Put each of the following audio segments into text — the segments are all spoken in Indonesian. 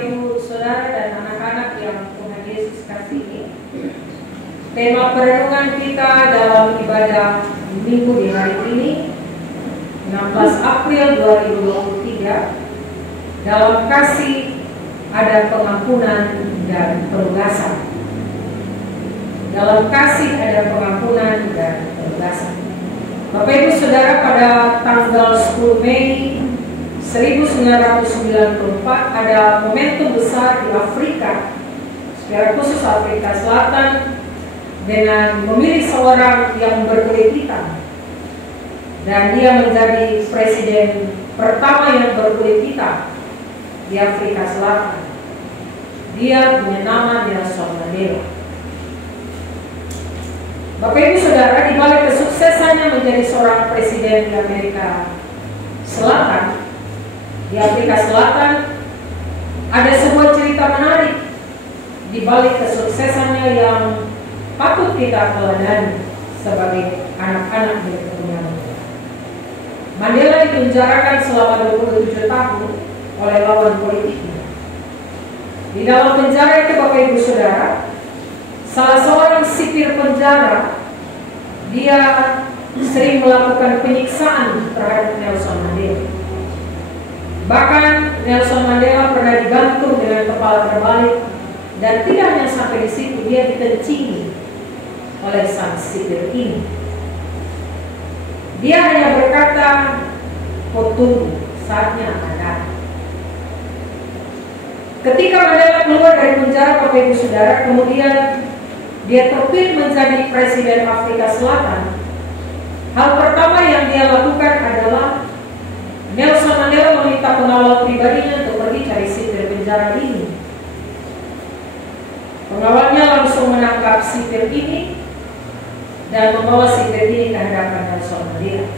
Ibu Saudara dan anak-anak yang Tuhan Yesus kasihi, tema perenungan kita dalam ibadah Minggu di hari ini 16 April 2023, dalam kasih ada pengampunan dan penugasan. Dalam kasih ada pengampunan dan penugasan. Bapak Ibu Saudara, pada tanggal 10 Mei 1994 ada momentum besar di Afrika, secara khusus Afrika Selatan, dengan memilih seorang yang berkulit hitam, dan dia menjadi presiden pertama yang berkulit hitam di Afrika Selatan. Dia punya nama Nelson Mandela. Bapak Ibu Saudara, di balik kesuksesannya menjadi seorang presiden di Amerika Selatan, di Afrika Selatan, ada sebuah cerita menarik di balik kesuksesannya yang patut kita teladani sebagai anak-anak dari keturunan. Mandela dipenjarakan selama 27 tahun oleh lawan politiknya. Di dalam penjara itu, Bapak Ibu Saudara, salah seorang sipir penjara, dia sering melakukan penyiksaan terhadap Nelson Mandela. Bahkan Nelson Mandela pernah digantung dengan kepala terbalik, dan tidak hanya sampai di situ, dia dikencingi oleh sang sipir ini. Dia hanya berkata, "Kau tunggu, saatnya akan datang." Ketika Mandela keluar dari penjara, Bapak Ibu Saudara, kemudian dia terpilih menjadi presiden Afrika Selatan. Hal pertama yang dia lakukan adalah Nelson Mandela meminta pengawal pribadinya untuk pergi cari sipir penjara ini. Pengawalnya langsung menangkap sipir ini dan membawa sipir ini ke hadapan Nelson Mandela.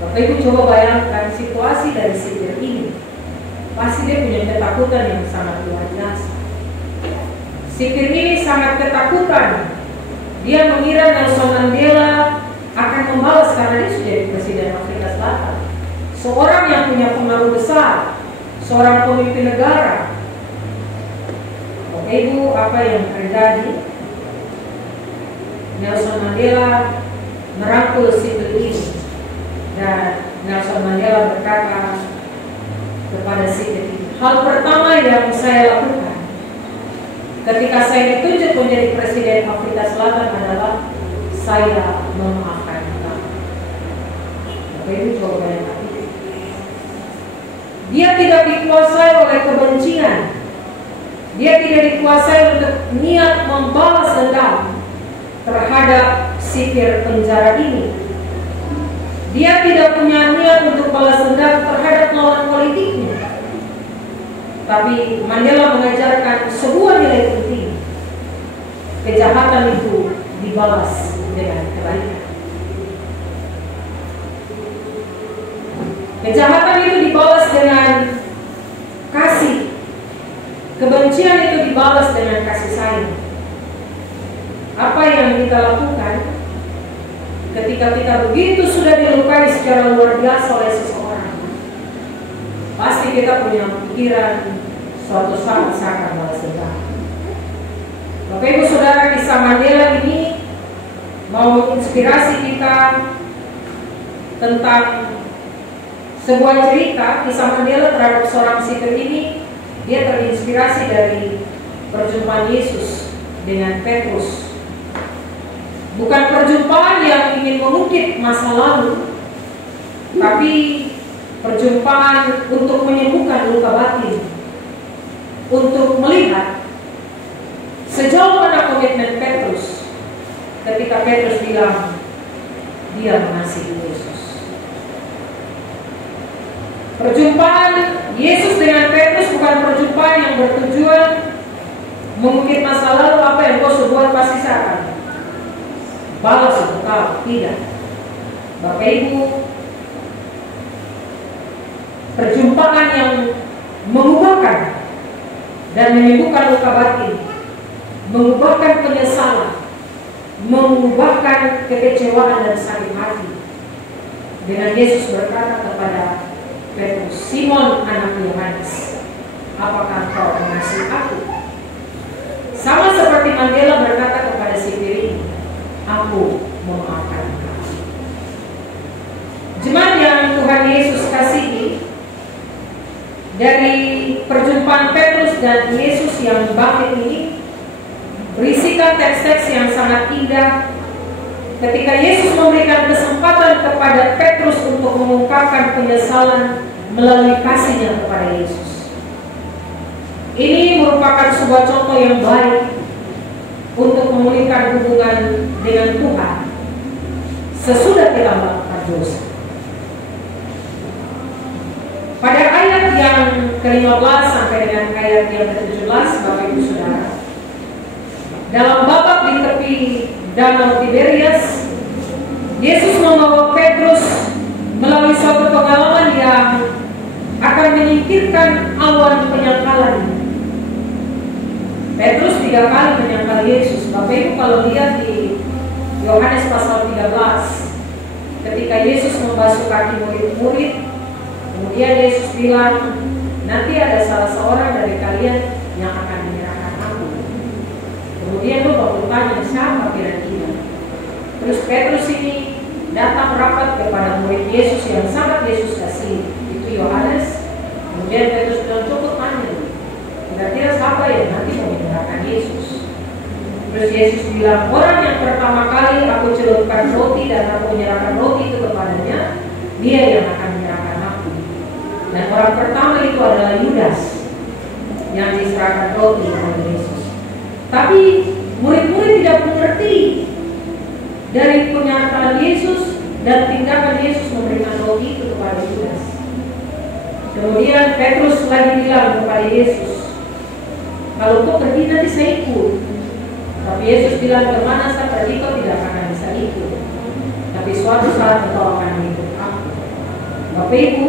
Bapak Ibu coba bayangkan situasi dari sipir ini. Pasti dia punya ketakutan yang sangat luar biasa. Sipir ini sangat ketakutan. Dia mengira Nelson Mandela akan membalas karena dia sudah jadi presiden Afrika Selatan, seorang yang punya pengaruh besar, seorang pemimpin negara. Bapak Ibu, apa yang terjadi? Nelson Mandela merangkul sipir ini, dan Nelson Mandela berkata kepada sipir ini, "Hal pertama yang saya lakukan ketika saya ditunjuk menjadi presiden Afrika Selatan adalah saya memaafkan kamu." Bapak Ibu coba bayangkan. Dia tidak dikuasai oleh kebencian. Dia tidak dikuasai untuk niat membalas dendam terhadap sipir penjara ini. Dia tidak punya niat untuk balas dendam terhadap lawan politiknya. Tapi Mandela mengajarkan sebuah nilai penting. Kejahatan itu dibalas dengan kebaikan. Kejahatan itu dibalas dengan kasih. Kebencian itu dibalas dengan kasih sayang. Apa yang kita lakukan ketika kita begitu sudah dilukai secara luar biasa oleh seseorang? Pasti kita punya pikiran suatu saat saya akan balas dendam. Bapak Ibu Saudara, kisah Mandela ini mau menginspirasi kita tentang sebuah cerita kisah Mandela terhadap seorang sipir ini. Dia terinspirasi dari perjumpaan Yesus dengan Petrus. Bukan perjumpaan yang ingin mengungkit masa lalu, tapi perjumpaan untuk menyembuhkan luka batin, untuk melihat sejauh mana komitmen Petrus ketika Petrus bilang dia mengasihi Yesus. Perjumpaan Yesus dengan Petrus bukan perjumpaan yang bertujuan mengungkit masa lalu, apa yang kau sebuat pasti saya akan balas untuk kau. Tidak. Bapak Ibu, perjumpaan yang mengubahkan dan menyembuhkan luka batin, mengubahkan penyesalan, mengubahkan kekecewaan dan sakit hati. Dengan Yesus berkata kepada Petrus, "Simon anak Yohanes, apakah engkau mengasihi aku? Sama seperti Mandela berkata kepada si piring, aku memaafkan engkau. Jemaat yang Tuhan Yesus kasihi, dari perjumpaan Petrus dan Yesus yang bangkit ini berisikan teks-teks yang sangat indah. Ketika Yesus memberikan kesempatan kepada Petrus untuk mengungkapkan penyesalan melalui kasihnya kepada Yesus. Ini merupakan sebuah contoh yang baik untuk memulihkan hubungan dengan Tuhan sesudah kita melakukan dosa. Pada ayat yang ke-15 sampai dengan ayat yang ke-17, Bapak Ibu Saudara, dalam babak di tepi Danau Tiberias, Yesus membawa Petrus melalui suatu pengalaman yang akan menyingkirkan awan penyangkalan. Petrus 3 kali menyangkal Yesus. Bapak Ibu kalau lihat di Yohanes pasal 13, ketika Yesus membasuh kaki murid-murid, kemudian Yesus bilang, nanti ada salah seorang dari kalian yang akan menyerahkan aku. Kemudian lu bertanya, siapa kira-kira? Terus Petrus ini datang rapat kepada murid Yesus yang sangat Yesus kasih, itu Yohanes. Kemudian Petrus bilang, cukup tanya, kira-kira siapa yang nanti mau menyerahkan Yesus? Terus Yesus bilang, orang yang pertama kali aku celupkan roti dan aku menyerahkan roti itu kepadanya, dia yang akan menyerahkan aku. Dan orang pertama itu adalah Yudas yang diserahkan roti oleh Yesus. Tapi murid-murid tidak mengerti dari pernyataan Yesus dan tindakan Yesus memberikan roti itu kepada Yudas. Kemudian Petrus lagi bilang kepada Yesus, kalau kau pergi nanti saya ikut. Tapi Yesus bilang, kemana saya pergi kau tidak akan bisa ikut, tapi suatu saat engkau akan ikut aku. Bapak Ibu,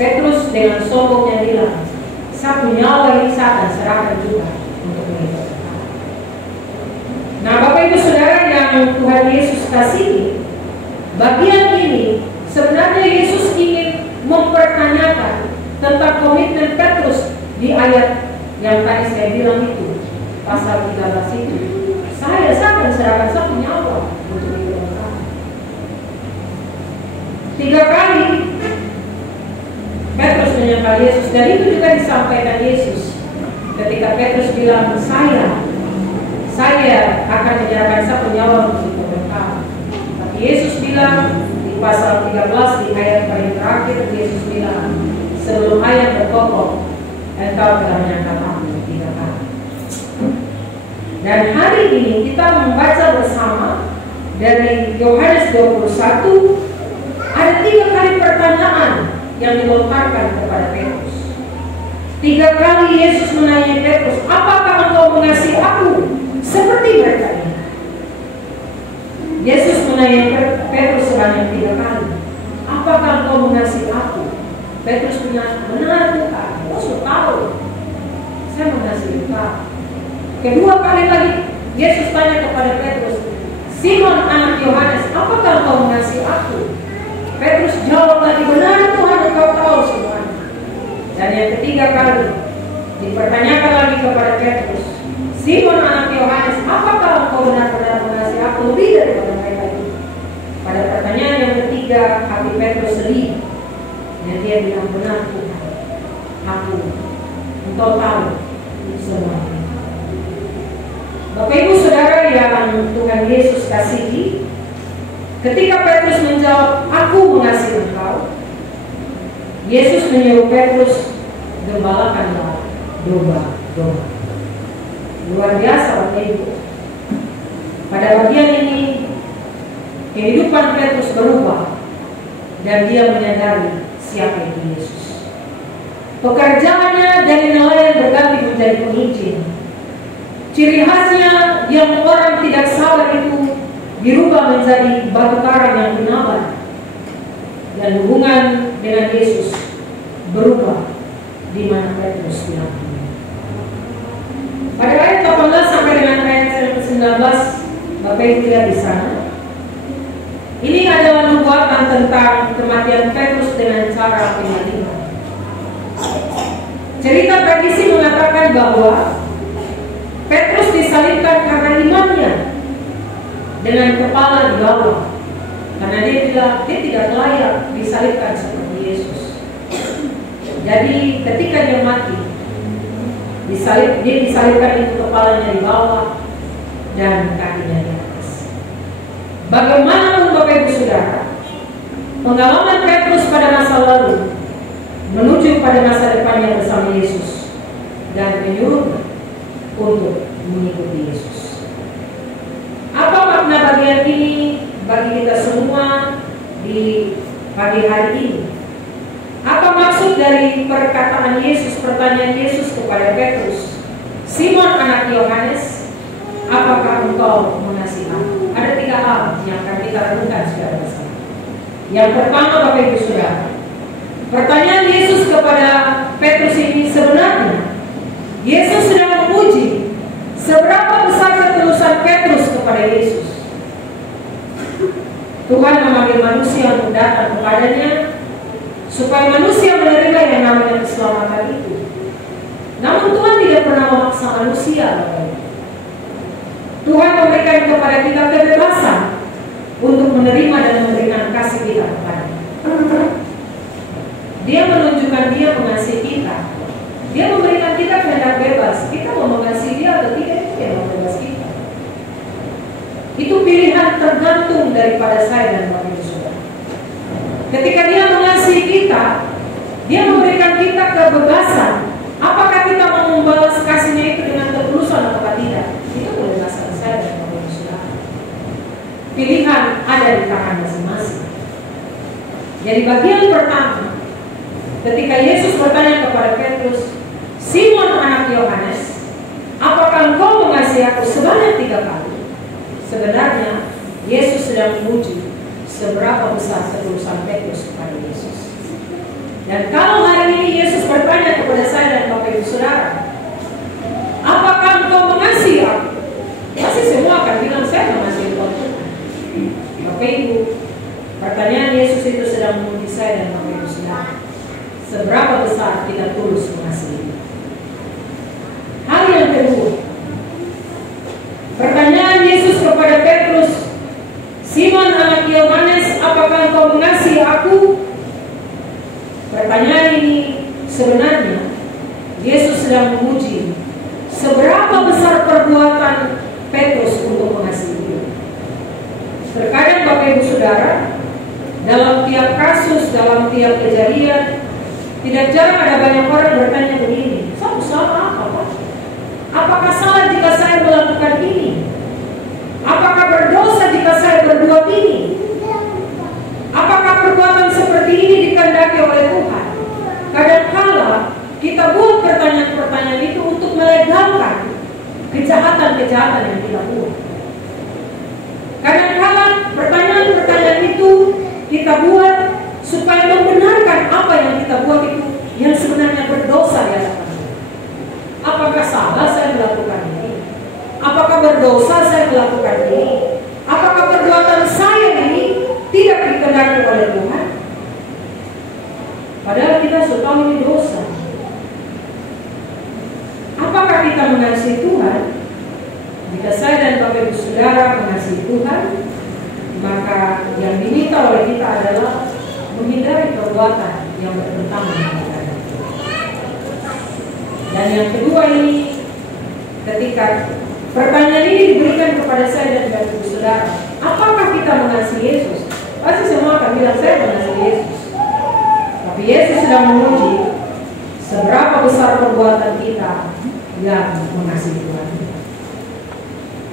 Petrus dengan sombongnya bilang, saya punya nyawa ini saya akan serahkan juga untuk mengikut. Nah Bapak Ibu Saudara yang Tuhan Yesus kasihi, bagian ini sebenarnya Yesus ingin mempertanyakan tentang komitmen Petrus di ayat yang tadi saya bilang itu, pasal 13 itu. Saya akan serahkan satu nyawa untuk ikut engkau. 3 kali Petrus menyangkal Yesus, dan itu juga disampaikan Yesus ketika Petrus bilang, saya akan menyerahkan satu nyawa untuk ikut engkau. Tapi Yesus bilang di pasal 13 di ayat paling terakhir, Yesus bilang, sebelum ayam berkokok, engkau telah menyangkal aku 3 kali. Dan hari ini kita membaca bersama dari Yohanes 21, ada 3 kali pertanyaan yang dilontarkan kepada Petrus. 3 kali Yesus menanya Petrus, apakah engkau mengasihi aku seperti mereka ini? Yesus menanya Petrus sebanyak 3 kali, apakah engkau mengasihi aku? Petrus bilang, benar Tuhan, kau sudah tahu saya mengasihi engkau. Kedua kali lagi Yesus tanya kepada Petrus, Simon anak Yohanes, apakah engkau mengasihi aku? Petrus jawab lagi, benar Tuhan, engkau tahu semuanya. Dan yang ketiga kali dipertanyakan lagi kepada Petrus, Simon anak Yohanes, apakah engkau benar-benar mengasihi aku lebih daripada mereka itu? Pada pertanyaan yang ketiga, hati Petrus sedih, dan dia bilang, benar Tuhan, engkau tahu semuanya. Bapak Ibu Saudara yang Tuhan Yesus kasihi, ketika Petrus menjawab, aku mengasihi engkau, Yesus menyuruh Petrus, gembalakanlah domba-domba. Luar biasa Bapak Ibu. Pada bagian ini kehidupan Petrus berubah dan dia menyadari siapa itu Yesus. Pekerjaannya dari nelayan berganti menjadi pengizin. Ciri khasnya yang orang tidak sabar itu dirubah menjadi batu karang yang menawan. Dan hubungan dengan Yesus berubah di mana Petrus bilang. Pada ayat 18 sampai dengan ayat 19, Bapak Ibu lihat di sana. Ini adalah nubuatan tentang kematian Petrus dengan cara penyaliban. Cerita tradisi mengatakan bahwa Petrus disalibkan karena imannya dengan kepala di bawah, karena dia bilang dia tidak layak disalibkan seperti Yesus. Jadi ketika dia mati, dia disalibkan itu kepalanya di bawah dan kakinya di atas. Bagaimanapun Bapak Ibu Saudara, pengalaman Petrus pada masa lalu menuju pada masa depannya bersama Yesus dan menyuruh untuk mengikuti Yesus. Apa makna bagian ini bagi kita semua di pagi hari ini? Apa maksud dari perkataan Yesus, pertanyaan Yesus kepada Petrus? Simon anak Yohanes, apakah engkau mengasihi aku? Ada 3 hal yang akan kita renungkan secara bersama. Yang pertama, Bapak Ibu Saudara, pertanyaan Yesus kepada Petrus ini sebenarnya Yesus sedang menguji seberapa besar ketulusan Petrus kepada Yesus. Tuhan memanggil manusia untuk datang kepadanya supaya manusia menerima yang namanya keselamatan itu. Namun Tuhan tidak pernah memaksa manusia. Tuhan memberikan kepada kita kebebasan untuk menerima dan memberikan kasih kita kepadanya. Dia menunjukkan dia mengasihi kita. Dia memberikan kita kehendak bebas. Kita mau mengasihi dia atau tidak, itu yang mau bebas kita. Itu pilihan tergantung daripada saya dan Bapak Ibu Saudara. Ketika dia mengasihi kita, dia memberikan kita kebebasan. Apakah kita mau membalas kasihnya itu dengan ketulusan atau tidak? Itu kebebasan saya dan Bapak Ibu Saudara. Pilihan ada di tangan masing-masing. Jadi bagian pertama, ketika Yesus bertanya kepada Petrus, Simon anak Yohanes, apakah engkau mengasihi aku? Sebanyak 3 kali. Sebenarnya Yesus sedang menguji seberapa besar ketulusan Petrus kepada Yesus. Dan kalau hari ini Yesus bertanya kepada saya dan Bapak Ibu Saudara, apakah engkau mengasihi aku? Pasti semua akan bilang saya mengasihi Tuhan. Bapak Ibu, pertanyaan Yesus itu sedang menguji saya dan Bapak Ibu Saudara. Seberapa besar kita tulus mengasihi? Hal yang kedua, pertanyaan Yesus kepada Petrus, Simon anak Yohanes, apakah engkau mengasihi aku? Pertanyaan ini sebenarnya Yesus sedang menguji seberapa besar perbuatan Petrus untuk mengasihi dia. Terkadang Bapak Ibu Saudara, dalam tiap kasus, dalam tiap kejadian, tidak jarang ada banyak orang bertanya begini, saya salah apa Pak? Apakah salah jika saya melakukan ini? Apakah berdosa jika saya berbuat ini? Apakah perbuatan seperti ini dikehendaki oleh Tuhan? Kadang-kala kita buat pertanyaan-pertanyaan itu untuk melegalkan kejahatan-kejahatan yang kita buat. Kadang-kala pertanyaan-pertanyaan itu kita buat supaya membenarkan apa yang kita buat itu yang sebenarnya berdosa di hadapan Tuhan. Apakah salah saya melakukan ini? Apakah berdosa saya melakukan ini? Apakah perbuatan saya ini tidak dikehendaki oleh Tuhan? Padahal kita suka ini dosa. Apakah kita mengasihi Tuhan? Jika saya dan Bapak Ibu Saudara mengasihi Tuhan, maka yang diminta oleh kita adalah menghindari perbuatan yang bertentangan dengan Tuhan. Dan yang kedua ini, ketika pertanyaan ini diberikan kepada saya dan Bapak Ibu Saudara, apakah kita mengasihi Yesus? Pasti semua akan bilang saya mengasihi Yesus. Tapi Yesus sedang menguji seberapa besar perbuatan kita yang mengasihi Tuhan.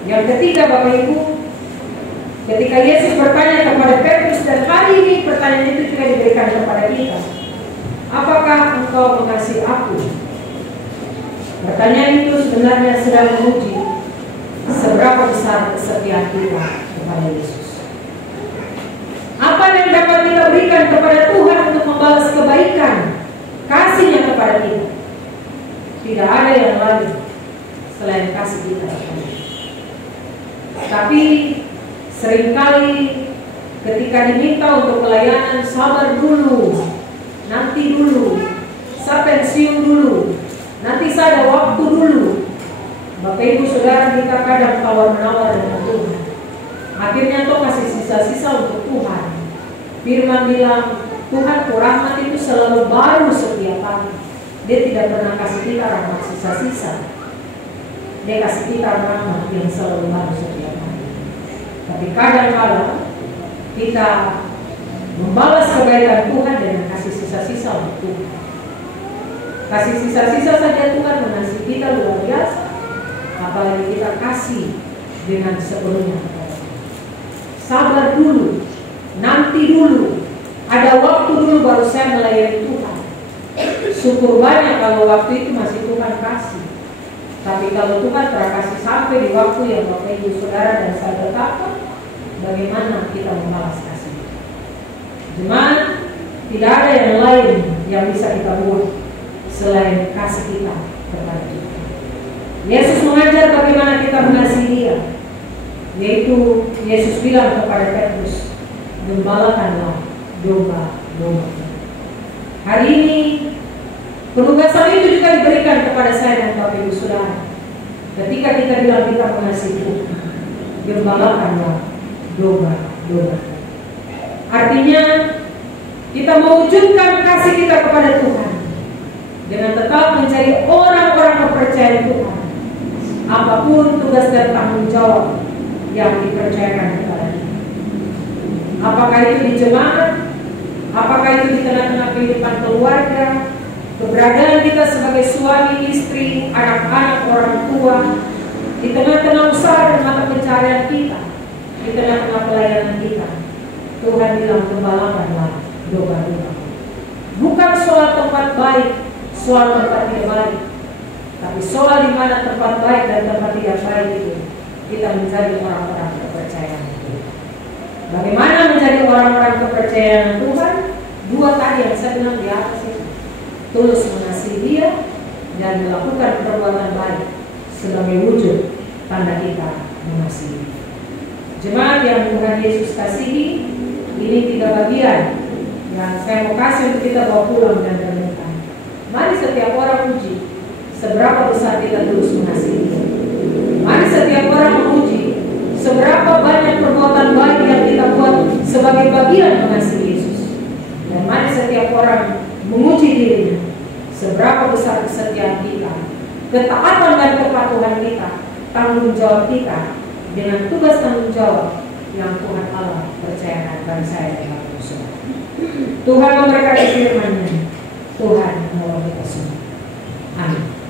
Yang ketiga Bapak Ibu, ketika Yesus bertanya kepada Petrus, dan hari ini pertanyaan itu juga diberikan kepada kita, apakah engkau mengasihi aku? Pertanyaan itu sebenarnya sedang menguji seberapa besar kesetiaan kita kepada Yesus. Apa yang dapat kita berikan kepada Tuhan untuk membalas kebaikan kasih-Nya kepada kita? Tidak ada yang lain selain kasih kita. Tapi seringkali ketika diminta untuk pelayanan, sabar dulu, nanti dulu, saya pensiun dulu, bisa ada waktu dulu Bapak Ibu Saudara kita kadang tawar-menawar dengan Tuhan. Akhirnya toh kasih sisa-sisa untuk Tuhan. Firman bilang, Tuhan rahmat itu selalu baru setiap hari. Dia tidak pernah kasih kita rahmat sisa-sisa. Dia kasih kita rahmat yang selalu baru setiap hari. Tapi kadang-kala kita membalas kebaikan Tuhan dengan kasih sisa-sisa untuk Tuhan. Kasih sisa-sisa saja Tuhan mengasihi kita luar biasa. Apalagi kita kasih dengan sepenuhnya. Sabar dulu, nanti dulu, ada waktu dulu baru saya melayani Tuhan. Syukur banyak kalau waktu itu masih Tuhan kasih. Tapi kalau Tuhan telah kasih sampai di waktu yang Bapak Ibu Saudara dan saya tetapkan, bagaimana kita membalas kasih? Jemaat, tidak ada yang lain yang bisa kita buat selain kasih kita kepada Tuhan. Yesus mengajar bagaimana kita mengasihi Dia, yaitu Yesus bilang kepada Petrus, gembalakanlah domba-domba. Hari ini penugasan itu juga diberikan kepada saya dan Bapak Ibu Saudara. Ketika kita bilang kita mengasihi Tuhan, gembalakanlah domba-domba. Artinya kita mewujudkan kasih kita kepada Tuhan dengan tetap mencari orang-orang kepercayaan Tuhan. Apapun tugas dan tanggung jawab yang dipercayakan kepada kita. Apakah itu di jemaat, apakah itu di tengah-tengah kehidupan keluarga, keberadaan kita sebagai suami, istri, anak-anak, orang tua, di tengah-tengah usaha dan mata pencarian kita, di tengah-tengah pelayanan kita. Tuhan bilang gembalakanlah domba-domba. Bukan soal tempat baik, soal tempat tidak baik, tapi soal di mana tempat baik dan tempat tidak baik itu kita menjadi orang-orang kepercayaan Tuhan. Bagaimana menjadi orang-orang kepercayaan Tuhan? Dua tadi yang saya bilang di atas itu, tulus mengasihi Dia dan melakukan perbuatan baik sebagai wujud tanda kita mengasihi. Jemaat yang Tuhan Yesus kasihi, ini 3 bagian yang saya mau kasih untuk kita bawa pulang dan renungkan. Mari setiap orang uji seberapa besar kita tulus mengasihi Dia. Mari setiap orang menguji seberapa banyak perbuatan baik yang kita buat sebagai bagian mengasihi Yesus. Dan mari setiap orang menguji dirinya seberapa besar kesetiaan kita, ketaatan dan kepatuhan kita, tanggung jawab kita dengan tugas tanggung jawab yang Tuhan Allah percayakan bagi saya dan Bapak Ibu Saudara. Tuhan memberkati firman-Nya. Tuhan menolong kita semua. Amin.